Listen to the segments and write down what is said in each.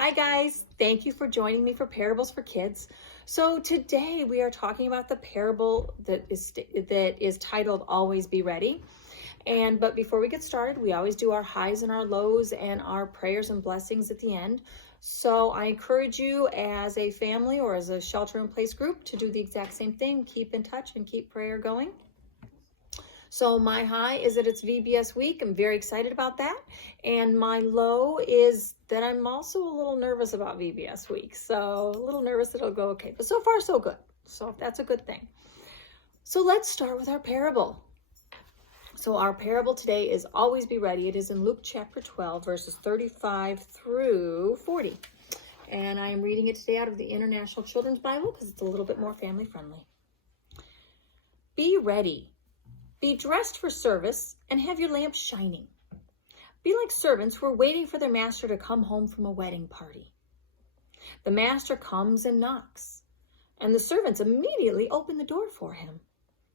Hi guys, thank you for joining me for Parables for Kids. So today we are talking about the parable that is titled Always Be Ready. But before we get started, we always do our highs and our lows and our prayers and blessings at the end. So I encourage you as a family or as a shelter-in-place group to do the exact same thing. Keep in touch and keep prayer going. So my high is that it's VBS week. I'm very excited about that. And my low is that I'm also a little nervous about VBS week. So a little nervous that it'll go okay. But so far, so good. So that's a good thing. So let's start with our parable. So our parable today is Always Be Ready. It is in Luke chapter 12, verses 35 through 40. And I am reading it today out of the International Children's Bible because it's a little bit more family friendly. Be ready. Be dressed for service and have your lamps shining. Be like servants who are waiting for their master to come home from a wedding party. The master comes and knocks, and the servants immediately open the door for him.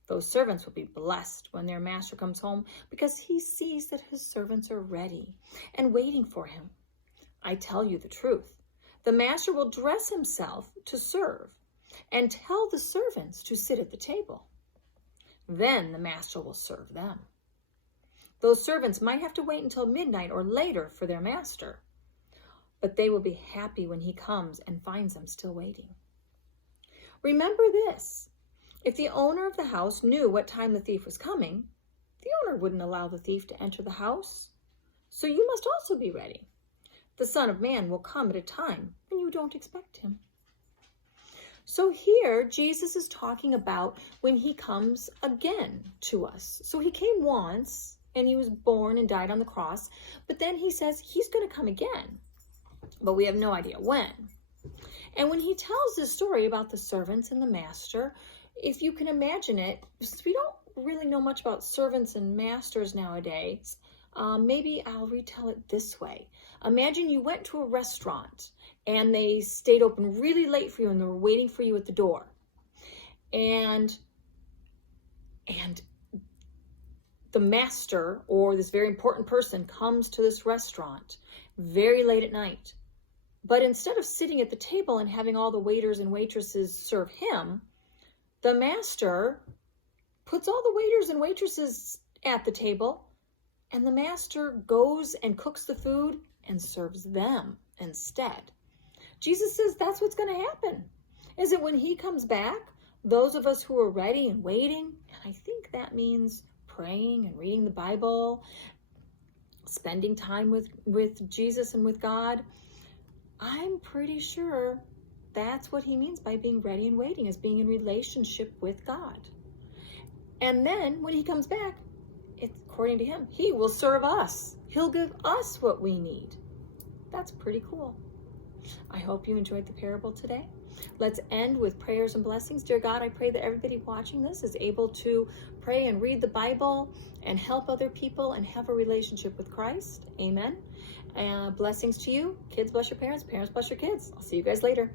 Those servants will be blessed when their master comes home because he sees that his servants are ready and waiting for him. I tell you the truth. The master will dress himself to serve and tell the servants to sit at the table. Then the master will serve them. Those servants might have to wait until midnight or later for their master, but they will be happy when he comes and finds them still waiting. Remember this: if the owner of the house knew what time the thief was coming, the owner wouldn't allow the thief to enter the house. So you must also be ready. The Son of Man will come at a time when you don't expect him. So here, Jesus is talking about when he comes again to us. So he came once, and he was born and died on the cross, but then he says he's going to come again, but we have no idea when. And when he tells this story about the servants and the master, if you can imagine it, we don't really know much about servants and masters nowadays. Maybe I'll retell it this way. Imagine you went to a restaurant and they stayed open really late for you and they were waiting for you at the door. And the master or this very important person comes to this restaurant very late at night. But instead of sitting at the table and having all the waiters and waitresses serve him, the master puts all the waiters and waitresses at the table, and the master goes and cooks the food and serves them instead. Jesus says that's what's going to happen. Is that when he comes back, those of us who are ready and waiting, and I think that means praying and reading the Bible, spending time with Jesus and with God, I'm pretty sure that's what he means by being ready and waiting, is being in relationship with God. And then when he comes back, it's according to him, he will serve us. He'll give us what we need. That's pretty cool. I hope you enjoyed the parable today. Let's end with prayers and blessings. Dear God, I pray that everybody watching this is able to pray and read the Bible and help other people and have a relationship with Christ. Amen. Blessings to you. Kids bless your parents. Parents bless your kids. I'll see you guys later.